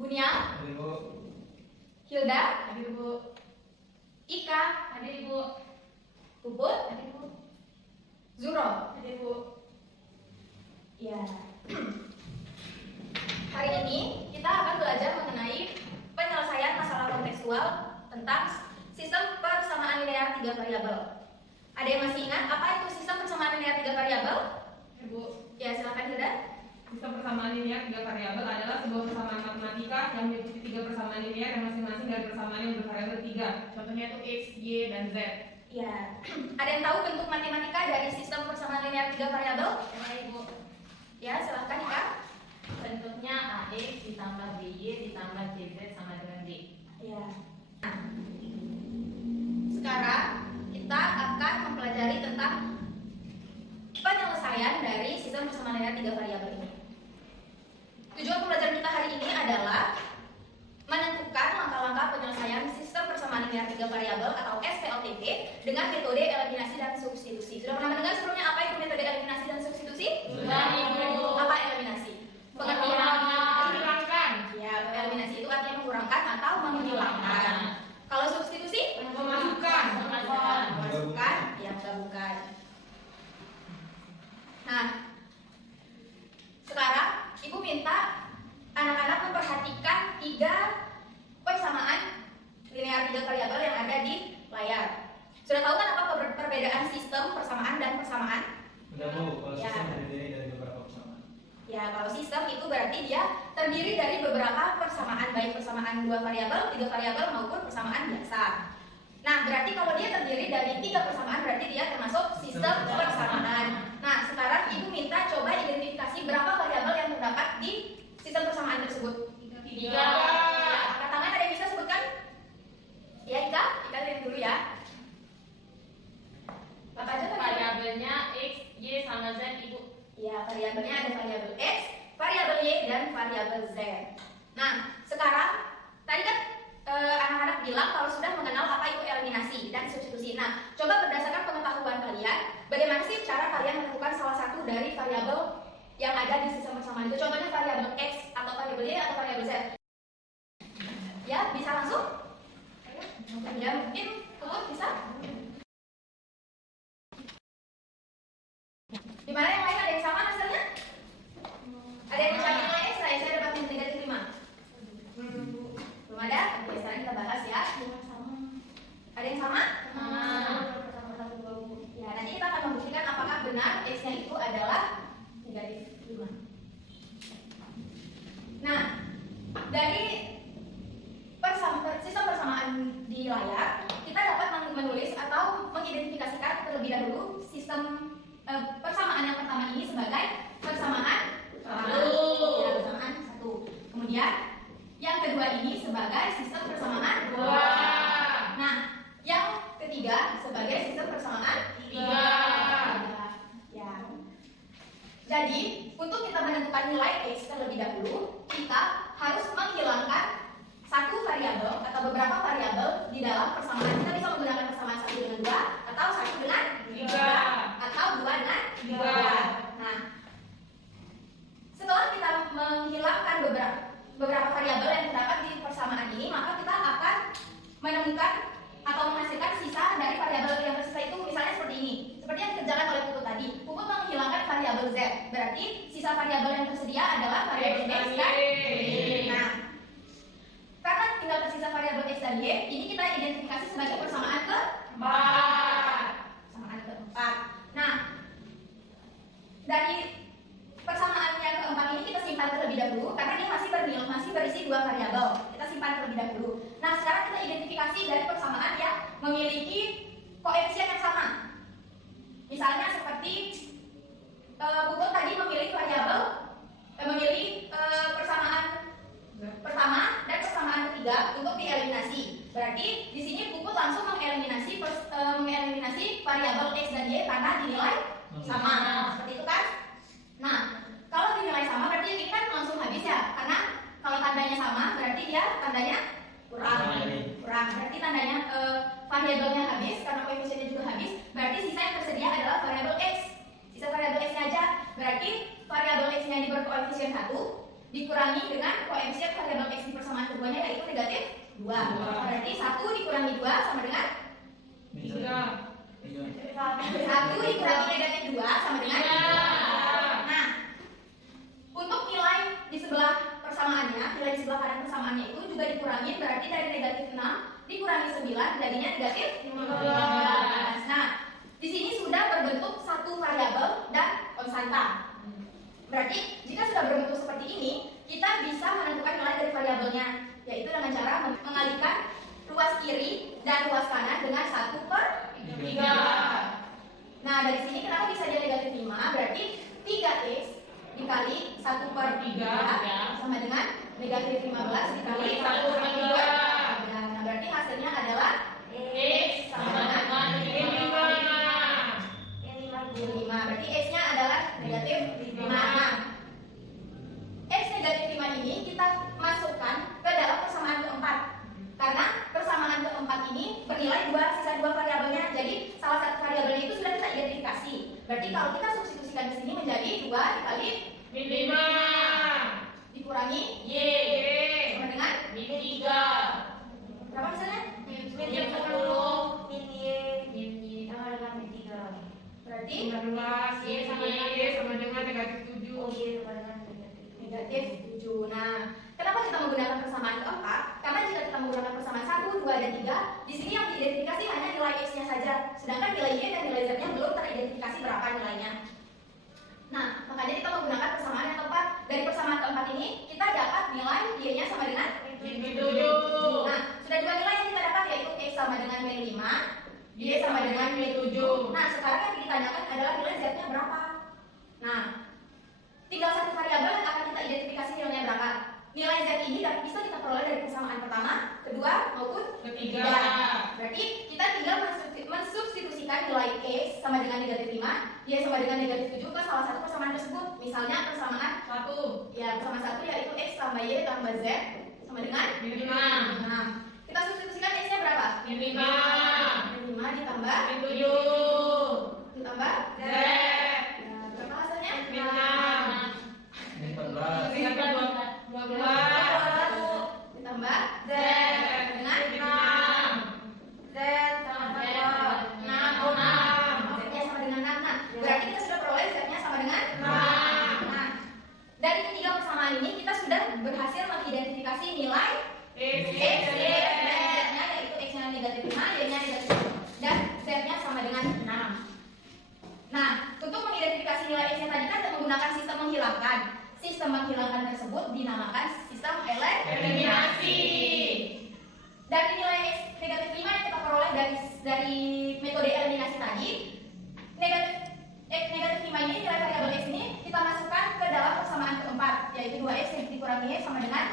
Bunia, Hadir Bu. Hilda, Hadir Bu. Ika, Hadir Ibu. Puput, Hadir Bu. Zuro. Hadir Bu. Ya. Hari ini kita akan belajar mengenai penyelesaian masalah kontekstual tentang sistem persamaan linear 3 variabel. Ada yang masih ingat apa itu sistem persamaan linear 3 variabel? Ibu. Ya, silakan Hilda. Sistem persamaan linear 3 variabel adalah sebuah persamaan matematika yang meliputi 3 persamaan linear yang masing-masing dari persamaan yang bervariabel 3. Contohnya itu X, Y, dan Z. Ya. Ada yang tahu bentuk matematika dari sistem persamaan linear 3 variabel? Ya, Ibu. Ya, silakan Ika. Bentuknya AX ditambah BY ditambah CZ sama dengan D. Ya. Nah, sekarang kita akan mempelajari tentang penyelesaian dari sistem persamaan linear 3 variabel ini. Tujuan pembelajaran kita hari ini adalah menentukan langkah-langkah penyelesaian sistem persamaan linear 3 variabel atau SPLTP dengan metode eliminasi dan substitusi. Sudah pernah mendengar sebelumnya apa itu metode eliminasi dan substitusi? Sudah, Ibu. Apa eliminasi? Pengertian. Menghilangkan. Ya, eliminasi itu artinya mengurangkan atau menghilangkan. Kalau substitusi? Memasukkan. Memasukkan, ya menggabungkan. Nah, sekarang Ibu minta anak-anak memperhatikan 3 persamaan linear 3 variabel yang ada di layar. Sudah tahu kan apa perbedaan sistem persamaan dan persamaan? Udah Bu, kalau Ya. sistem terdiri dari beberapa persamaan. Ya, kalau sistem itu berarti dia terdiri dari beberapa persamaan, baik persamaan 2 variabel, 3 variabel maupun persamaan biasa. Nah, berarti kalau dia terdiri dari 3 persamaan berarti dia termasuk sistem persamaan. Nah, sekarang Ibu minta coba identifikasi berapa variabel yang terdapat di sistem persamaan tersebut. 3. Ya, angkat tangan, ada yang bisa sebutkan? Ya, Ika lihat dulu ya. Apa aja variabel? Variabelnya X, Y, sama Z, Ibu. Ya, variabelnya ada variabel X, variabel Y, dan variabel Z. Nah, sekarang tadi kan anak-anak bilang kalau sudah mengenal apa itu eliminasi dan substitusi. Nah, coba berdasarkan pengetahuan kalian, bagaimana sih cara kalian menentukan salah satu dari variabel yang ada di sistem persamaan itu? Contohnya variabel X atau variabel Y atau variabel Z. Ya, bisa langsung? Ya, mungkin Puput bisa? Di mana yang lain ada yang sama hasilnya? Ada yang mencari nilai X? Saya dapat negatif 5. Belum ada? Oke, sekarang kita bahas ya. Ada yang sama? Ya, nanti kita akan membuktikan apakah benar X-nya itu adalah negatif 5. Nah, dari sistem persamaan di layar, kita dapat menulis atau mengidentifikasikan terlebih dahulu sistem persamaan yang pertama ini sebagai persamaan 1. Ya, persamaan 1. Kemudian yang kedua ini sebagai sistem persamaan 2. Nah, yang ketiga sebagai sistem persamaan 3. Ya. Jadi, untuk kita menentukan nilai X terlebih dahulu, kita harus menghilangkan satu variabel atau beberapa variabel di dalam persamaan. Kita bisa menggunakan persamaan 1 dengan 2 atau 1 dengan 3 atau 2 dengan 3. Nah, setelah kita menghilangkan beberapa variabel yang terdapat di persamaan ini, maka kita akan menemukan atau menghasilkan sisa dari variabel yang tersisa itu, misalnya seperti ini. Seperti yang dikerjakan oleh Puput tadi. Puput menghilangkan variabel Z. Berarti sisa variabel yang tersedia adalah variabel X dan Y. Nah, karena tinggal tersisa variabel X dan Y, ini kita identifikasi sebagai persamaan keempat. Persamaan keempat. Nah, dari persamaan yang keempat ini kita simpan terlebih dahulu karena dia masih berisi 2 variabel. Kita simpan terlebih dahulu. Nah, sekarang kita identifikasi dari persamaan yang memiliki koefisien yang sama. Misalnya seperti Puput tadi memilih persamaan pertama dan persamaan ketiga untuk dieliminasi. Berarti di sini Puput langsung mengeliminasi variabel X dan Y karena dinilai sama. Seperti itu kan? Nah, kalau dinilai sama berarti ini kan langsung habis ya. Karena kalau tandanya sama berarti dia tandanya kurang. Berarti tandanya variabelnya habis karena koefisiennya juga habis. Berarti sisa yang tersedia adalah variabel X. Sisa variabel X-nya aja. Berarti variabel X-nya yang berkoefisien 1 dikurangi dengan koefisien variabel X keduanya yaitu negatif 2. Dua. Berarti 1 dikurangi 2 sama dengan 1 dikurangi negatif 2 sama dengan 3. Nah, untuk nilai di sebelah persamaannya, nilai di sebelah kanan persamaannya itu juga dikurangin, berarti dari negatif 6 dikurangi 9 jadinya negatif 15. Nah, di sini sudah berbentuk satu variabel dan konstanta. Berarti jika sudah berbentuk seperti ini, kita bisa menentukan nilai dari variabelnya, yaitu dengan cara mengalihkan ruas kiri dan ruas kanan dengan 1/3. Nah, dari sini kenapa bisa dia negatif 5? Berarti 3x dikali 1/3 sama dengan negatif 15 dikali 1/3. Nah, berarti hasilnya adalah x sama dengan 5. Berarti x-nya adalah negatif 5. X negatif 5 ini kita masukkan ke dalam persamaan keempat. Karena persamaan keempat ini bernilai sisa 2 variabelnya. Jadi salah satu variabelnya itu sudah kita identifikasi. Berarti kalau kita substitusikan di sini menjadi 2 dikali 5 dikurangi y sama dengan -3 berapa hasilnya? Berarti 15 y sama dengan negatif 7. negatif 7. Nah, kenapa kita menggunakan persamaan keempat? Karena jika kita menggunakan persamaan 1, 2, dan 3, di sini yang diidentifikasi hanya nilai x-nya saja, sedangkan nilai y dan nilai z-nya belum teridentifikasi berapa nilainya. Nah, makanya kita menggunakan persamaan yang keempat. Dari persamaan keempat ini, kita dapat nilai y-nya sama dengan 7. Nah, sudah 2 nilai yang kita dapat, yaitu x sama dengan min 5, y sama dengan min 7. Nah, sekarang yang ditanyakan adalah nilai z-nya berapa. Nah, tinggal satu variabel yang akan kita identifikasi nilainya berapa. Nilai z ini bisa kita peroleh dari persamaan pertama, kedua, maupun Ketiga. Berarti kita tinggal mensubstitusikan nilai x sama dengan negatif 5, y sama dengan negatif 7 ke salah satu persamaan tersebut. Misalnya persamaan 1 persamaan 1 yaitu x tambah y tambah z sama dengan min 5 Nah, kita substitusikan x-nya berapa? min 5 Min 5 ditambah min 7 ditambah z Nah, berapa hasilnya? min 6 Ini 14. ditambah 12 Ditambah z dengan min 6 z sama Z dengan 6 z-nya sama dengan 6. Nah, berarti kita sudah peroleh z-nya sama dengan 6. 6 Nah, dari ketiga persamaan ini kita sudah berhasil mengidentifikasi nilai x x, y, dan z-nya, yaitu x-nya negatif 5, y-nya negatif 7, dan z-nya sama dengan 6. Nah, untuk mengidentifikasi nilai x-nya tadi kan kita menggunakan sistem menghilangkan. Sistem menghilangkan tersebut dinamakan sistem eliminasi. Dari nilai x negatif 5 yang kita peroleh dari metode eliminasi tadi, negatif 5 ini, nilai variabel x ini kita masukkan ke dalam persamaan keempat, yaitu 2x yang dikurangi y sama dengan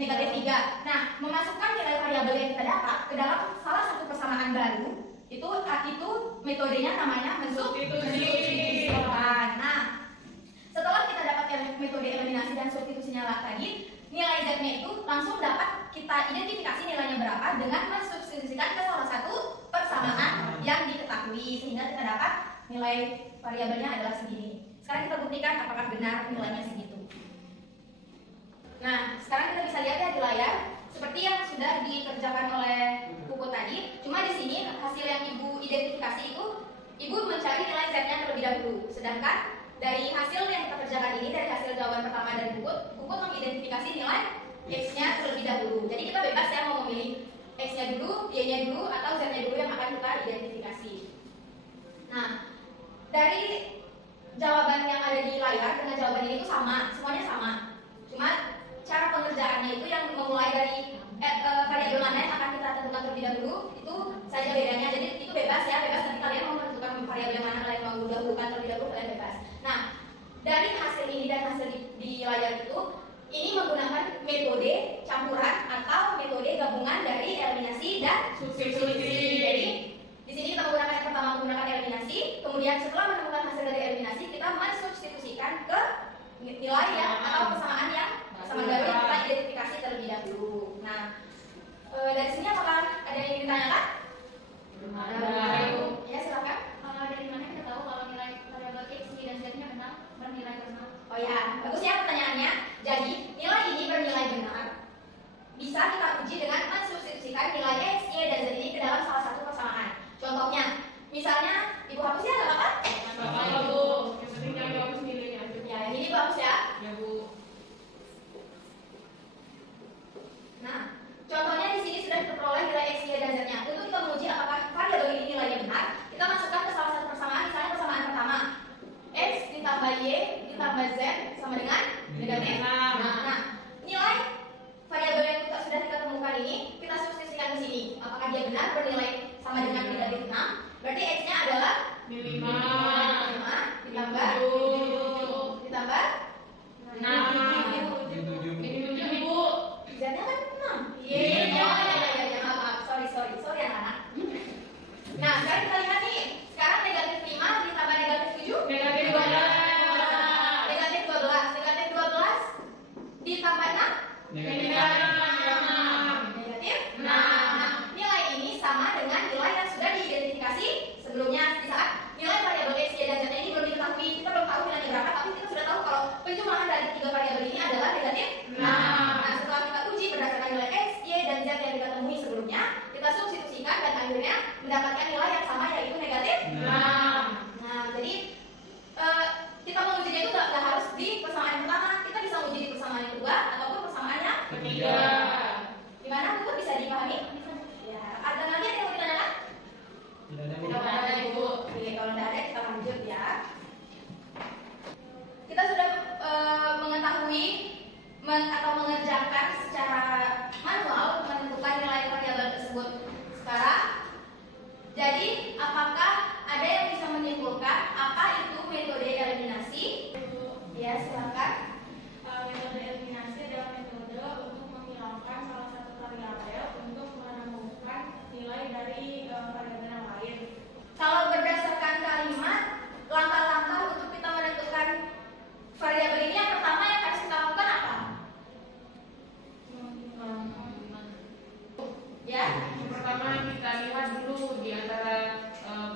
negatif 3. Nah, memasukkan nilai variabel yang kita dapat ke dalam salah satu persamaan baru, itu metodenya namanya Substitusi. Nah, setelah kita dapat metode eliminasi dan substitusinya tadi, nilai z-nya itu langsung dapat kita identifikasi nilainya berapa dengan mensubstitusikan ke salah satu persamaan yang diketahui, sehingga kita dapat nilai variabelnya adalah segini. Sekarang kita buktikan apakah benar nilainya segitu. Nah, sekarang kita bisa lihat ya di layar, seperti yang sudah dikerjakan oleh Puput tadi. Cuma di sini hasil yang ibu identifikasi itu, ibu mencari nilai z-nya terlebih dahulu. Sedangkan dari hasil yang kita kerjakan ini, dari hasil jawaban pertama dari Puput mengidentifikasi nilai x-nya terlebih dahulu. Jadi kita bebas ya mau memilih x-nya dulu, y-nya dulu, atau z-nya dulu yang akan kita identifikasi. Nah, dari jawaban yang ada di layar dengan jawaban ini itu sama, semuanya sama. Cuma cara pengerjaannya itu yang memulai dari variabel mana yang akan kita tentukan terlebih dahulu itu saja bedanya. Jadi itu bebas ya, bebas nanti kalian mau menentukan variabel yang mana kalian mau dahulukan terlebih dahulu, kalian bebas. Nah, dari hasil ini dan hasil di layar itu, ini menggunakan metode campuran atau metode gabungan dari eliminasi dan substitusi. Jadi di sini kita menggunakan yang pertama menggunakan eliminasi, kemudian setelah menemukan hasil dari eliminasi kita mensubstitusikan ke nilai yang atau persamaan yang sama baru yang kita identifikasi terlebih dahulu. Nah, dari sini apakah ada yang ingin ditanyakan? Belum ada. Ya, silakan. Dari mana kita tahu kalau nilai variabel x, y, dan z-nya bernilai benar? Oh ya, bagus ya pertanyaannya. Jadi Negatif. Negatif. Nah, nilai ini sama dengan nilai yang sudah diidentifikasi sebelumnya. Di saat nilai variabel x, y, dan z ini belum diketahui, kita belum tahu nilainya berapa, tapi kita sudah tahu kalau penjumlahan dari tiga variabel ini adalah negatif. Nah, setelah kita uji berdasarkan nilai x, y, dan z yang kita temui sebelumnya, kita substitusikan dan akhirnya mendapatkan nilai yang sama yaitu negatif. Nah, jadi kita mengujinya itu nggak harus di persamaan yang pertama, kita bisa uji di persamaan yang kedua ataupun persamaan yang Ketiga. gimana Bu? Bisa dipahami? Ya, ada lagi yang mau ditanyakan? Tidak ada, Bu. Tidak ada Ibu. Oke, kalau tidak ada kita lanjut ya. Kita sudah mengetahui atau mengerjakan secara manual menentukan nilai variabel tersebut. Sekarang, jadi apakah ada yang bisa menyimpulkan apa itu metode eliminasi? Ya, silakan. Metode eliminasi adalah metode untuk menghilangkan salah satu variabel untuk menemukan nilai dari variabel yang lain. Kalau berdasarkan kalimat, langkah-langkah untuk kita menentukan variabel ini yang pertama yang harus kita lakukan apa? Ya, Yang pertama kita lihat dulu di antara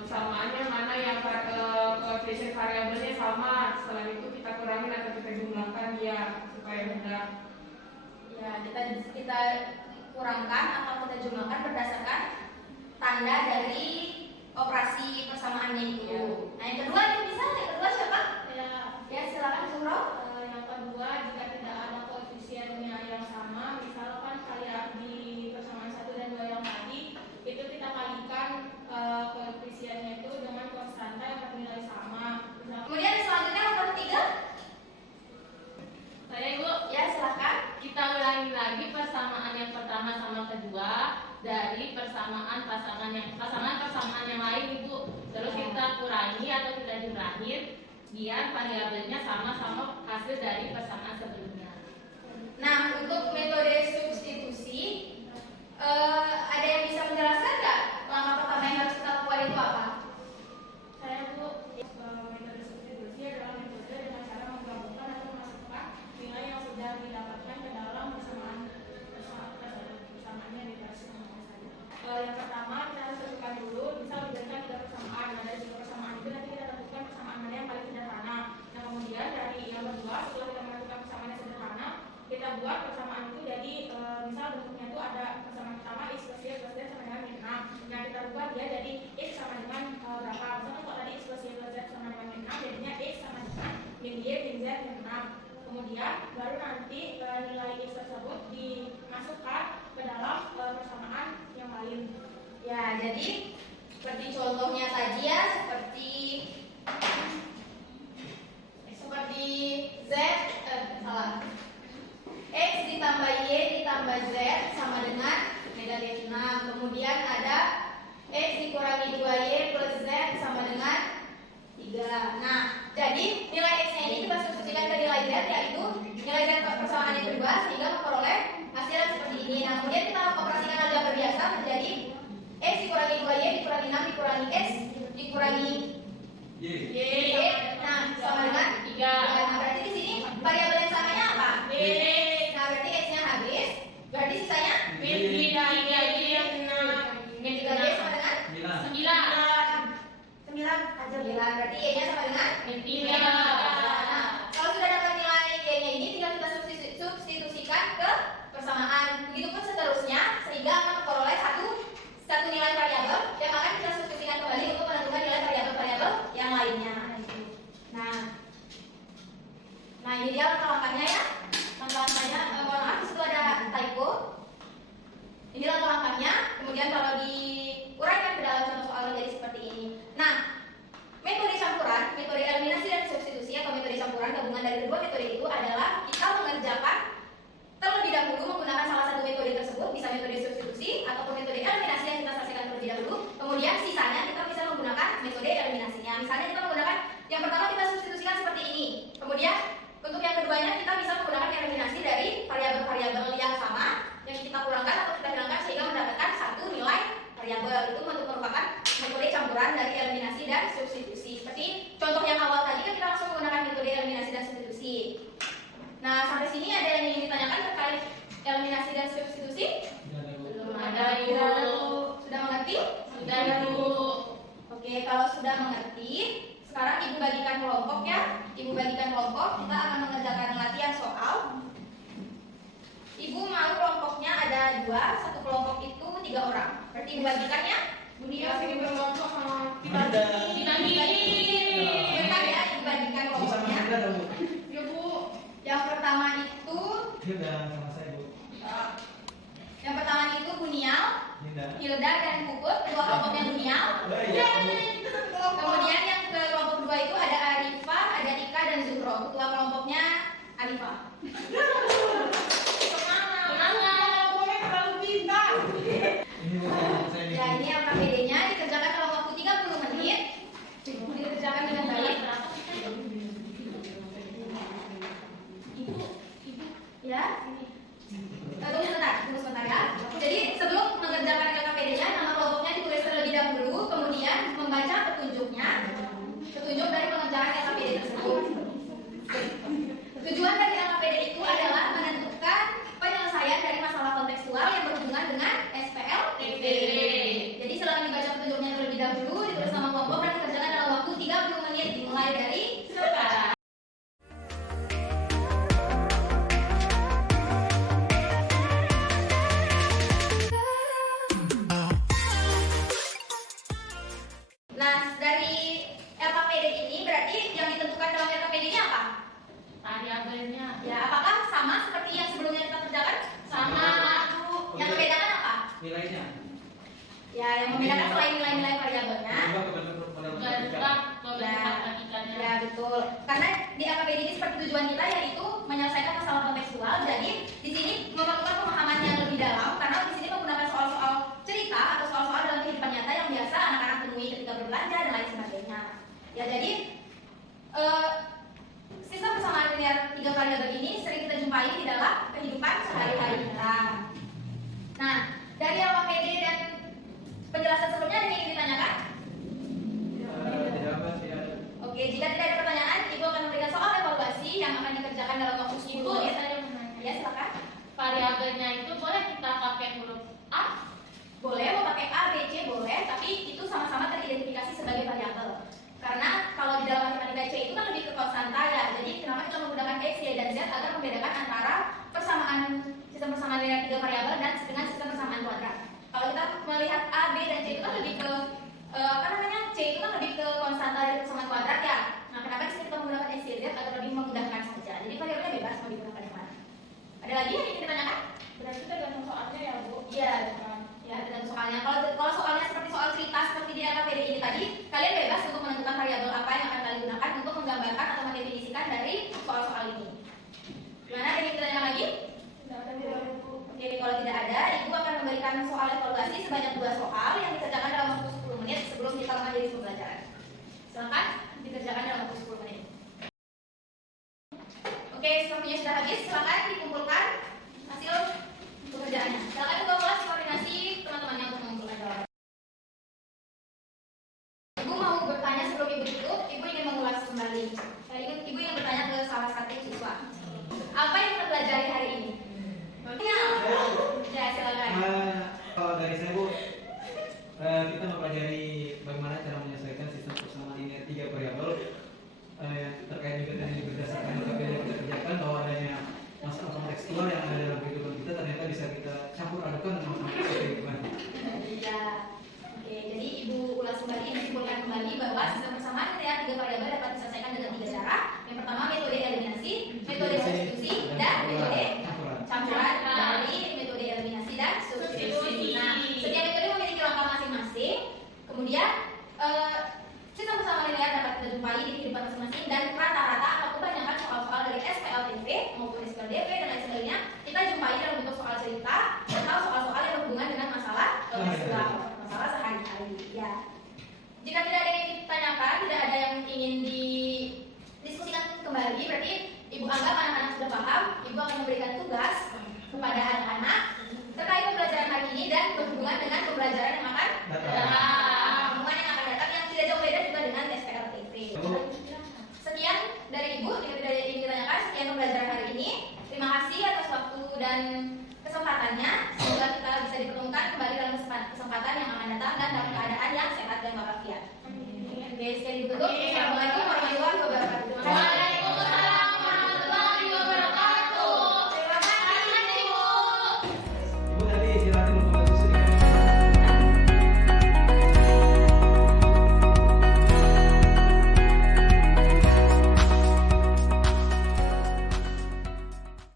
persamaannya mana yang koefisien variabelnya sama. Setelah itu kita kurangin atau kita jumlahkan ya supaya mudah. ya kita kurangkan atau kita jumlahkan berdasarkan tanda dari operasi persamaannya itu. Nah, yang kedua ini bisa, yang kedua siapa? Ya, silakan Zuhro. Yang kedua, jika tidak ada koefisiennya yang sama, misalkan kayak di persamaan 1 dan 2 yang tadi, itu kita kalikan koefisiennya itu dengan konstanta yang bernilai sama. Kemudian selanjutnya nomor 3. Saya Ibu, Ya, silakan. kita ulangi lagi persamaan yang pertama sama kedua dari persamaan pasangan yang lain Ibu. Terus kita kurangi atau kita jumlahin biar variabelnya sama-sama hasil dari persamaan sebelumnya. Nah, untuk metode substitusi, ada yang bisa menjelaskan nggak langkah pertama yang harus kita lakukan itu apa? Saya Bu, metode substitusi adalah metode dengan cara menggabungkan atau memasukkan nilai yang sudah didapatkan ke dalam persamaannya di persamaan saja. Yang pertama kita harus tentukan dulu, misal diberikan 3 persamaan. Nah, dari 3 persamaan itu nanti kita tentukan persamaan mana yang paling sederhana. Nah, kemudian dari yang kedua, setelah kita menentukan persamaan yang sederhana, kita buat persamaan itu jadi misal bentuknya itu ada persamaan pertama x plus y plus z sama dengan min 6. Nah, kita ubah dia jadi x sama dengan berapa? Misalkan kalau tadi x plus y plus z sama dengan min 6, jadinya x sama dengan min y min z min 6. Kemudian baru nanti nilai x tersebut dimasukkan ke dalam persamaan yang lain. Ya, jadi seperti contohnya tadi ya, seperti z salah. X ditambah y ditambah z sama dengan negatif 6. Kemudian ada x dikurangi 2y plus z sama dengan 3. Nah, jadi nilai x-nya ini kita substitusikan ke nilai z, yaitu nilai z persamaan yang kedua, sehingga memperoleh hasil yang seperti ini. Nah, kemudian kita operasikan aljabar biasa menjadi x dikurangi 2y dikurangi 6 dikurangi x dikurangi Y. y. Nah, sama dengan 3. Nah, berarti di sini variabel yang samanya apa? Y. Nah, berarti x-nya habis. Berarti sisanya Min 3y yang 6 min 3y sama dengan 9. 9 aja 9. Berarti y-nya sama dengan Min 3. Nah, kalau sudah dapat nilai y-nya ini tinggal kita substitusikan ke persamaan. Begitupun seterusnya sehingga akan memperoleh satu nilai variabel yang akan kita substitusikan kembali untuk menentukan nilai variabel-variabel yang lainnya. Nah, ini dia langkah-langkahnya ya. Langkah-langkahnya, mohon maaf, di situ ada typo. Ini langkah-langkahnya. Kemudian kalau diuraikan ke dalam contoh soal menjadi seperti ini. Nah, metode campuran sudah mengerti, sekarang Ibu bagikan kelompok ya. Ibu bagikan kelompok, kita akan mengerjakan latihan soal. Ibu mau kelompoknya ada 2, satu kelompok itu 3 orang. Berarti Ibu bagikan ya. Dunia sini berkelompok sama kita. Bentar ya, Ibu bagikan Bisa kelompoknya. Hilda dong, Bu. Ya Bu. Yang pertama itu, Hilda sama saya, Bu. yang pertama itu Bunial, Hilda. Hilda dan Puput, kedua kelompoknya Bunial. Oh, iya. Kemudian yang ke kelompok 2 itu ada Arifah, ada Ika dan Zuhro. Ketua kelompoknya Arifah. Semangat. Boleh terlalu pintar. Ini Bu, saya ini. Ya, ini LKPD-nya dikerjakan dalam waktu 30 menit. Dikerjakan dengan baik. Ya. Tunggu sebentar ya. Jadi sebelum mengerjakan LKPD-nya, nama kelompoknya ditulis terlebih dahulu, kemudian membaca petunjuk dari pengerjaan LKPD tersebut. Tujuan dari LKPD itu adalah menentukan penyelesaian dari masalah kontekstual yang berhubungan dengan SPLTP. Jadi setelah dibaca petunjuknya terlebih dahulu, ditulis nama kelompok dan dikerjakan dalam waktu 30 menit dimulai dari sekarang. Nah, dari LKPD ini berarti yang ditentukan dalam LKPD-nya apa? Variabelnya Ya, apakah sama seperti yang sebelumnya kita kerjakan? sama. Yang membedakan apa? Nilainya. Ya, yang membedakan selain nilai-nilai variabelnya. Berubah ke bentuk model Berubah matematika. ke bentuk matematikanya. Ya, betul. Karena di LKPD ini seperti tujuan kita yaitu menyelesaikan masalah kontekstual. Jadi di sini memerlukan pemahaman yang lebih dalam karena di sini menggunakan soal-soal cerita atau soal-soal dalam kehidupan nyata yang biasa anak-anak temui ketika berbelanja dan lain sebagainya. Ya, jadi sistem persamaan linear 3 variabel ini sering kita jumpai di dalam kehidupan sehari-hari kita. Nah, dari LKPD dan penjelasan sebelumnya ada yang ingin ditanyakan? Tidak apa, tidak ada. Oke, jika tidak ada pertanyaan, Ibu akan memberikan soal evaluasi yang akan dikerjakan dalam waktu 10 Ibu, menit. saya mau nanya. Ya, silakan. Variabelnya itu boleh kita pakai huruf A? Boleh mau pakai A, B, C boleh, tapi itu sama-sama teridentifikasi sebagai variabel. Karena kalau di dalam matematika C itu kan lebih ke konstanta ya. Jadi kenapa kita menggunakan X, Y, dan Z agar membedakan antara sistem persamaan linear 3 variabel dan dengan sistem persamaan kuadrat. Kalau kita melihat A, B, dan C itu kan lebih ke C itu kan lebih ke konstanta dari persamaan kuadrat ya. Nah, kenapa di sini kita menggunakan X, Y, Z agar lebih memudahkan saja. Jadi variabelnya bebas mau digunakan di mana. Ada lagi yang ingin ditanyakan? Berarti tergantung soalnya ya Bu. Iya, ya tergantung soalnya. Kalau soalnya seperti soal cerita seperti di LKPD ini tadi, kalian bebas untuk menentukan variabel apa yang akan kalian gunakan untuk menggambarkan atau mendefinisikan dari soal-soal ini. Gimana? Ada yang ditanyakan lagi? Tidak ada Bu. Oke, kalau tidak ada, Ibu akan memberikan soal evaluasi sebanyak 2 soal yang dikerjakan dalam waktu 10 menit sebelum kita mengakhiri pembelajaran. Silakan dikerjakan dalam waktu 10 menit. Oke, sepertinya sudah habis. Silakan dikumpulkan hasil pekerjaannya. Silakan ketua kelas koordinasi teman-temannya untuk mengumpulkan jawaban. Ibu mau bertanya sebelum Ibu tutup. Ibu ingin mengulas kembali. Ibu ingin bertanya ke salah satu siswa. Apa yang kita pelajari hari ini? Ya, silakan. Kalau dari saya, Bu, kita mempelajari bagaimana cara menyelesaikan sistem persamaan linear 3 variabel terkait juga dengan berdasarkan LKPD yang kita kerjakan bahwa adanya masalah kontekstual yang ada dalam kehidupan kita ternyata bisa kita campur adukan dengan masalah kehidupan. Iya. Oke, jadi Ibu ulas kembali, simpulkan kembali bahwa sistem persamaan linear 3 variabel dapat diselesaikan dengan 3 cara. Yang pertama metode eliminasi, metode substitusi, dan metode campuran dari metode eliminasi dan substitusi. Nah, setiap metode memiliki langkah masing-masing. Kemudian sistem persamaan linear dapat kita jumpai di kehidupan masing-masing dan rata-rata atau kebanyakan soal-soal dari SPLTP maupun SPLDP dan lain sebagainya kita jumpai dalam bentuk soal cerita atau soal-soal yang berhubungan dengan masalah kontekstual, masalah sehari-hari. Ya. Jika tidak ada yang ditanyakan, tidak ada yang ingin didiskusikan kembali, berarti Ibu anggap anak-anak sudah paham. Ibu akan memberikan tugas kepada anak-anak terkait pembelajaran hari ini dan berhubungan dengan pembelajaran yang akan datang. Hubungan yang akan datang yang tidak jauh beda juga dengan SPLTP. Sekian dari Ibu, jika tidak ada yang ingin ditanyakan, sekian pembelajaran hari ini. Terima kasih atas waktu dan kesempatannya. Semoga kita bisa dipertemukan kembali dalam kesempatan yang akan datang dan dalam keadaan yang sehat dan walafiat. Oke, sekali ditutup.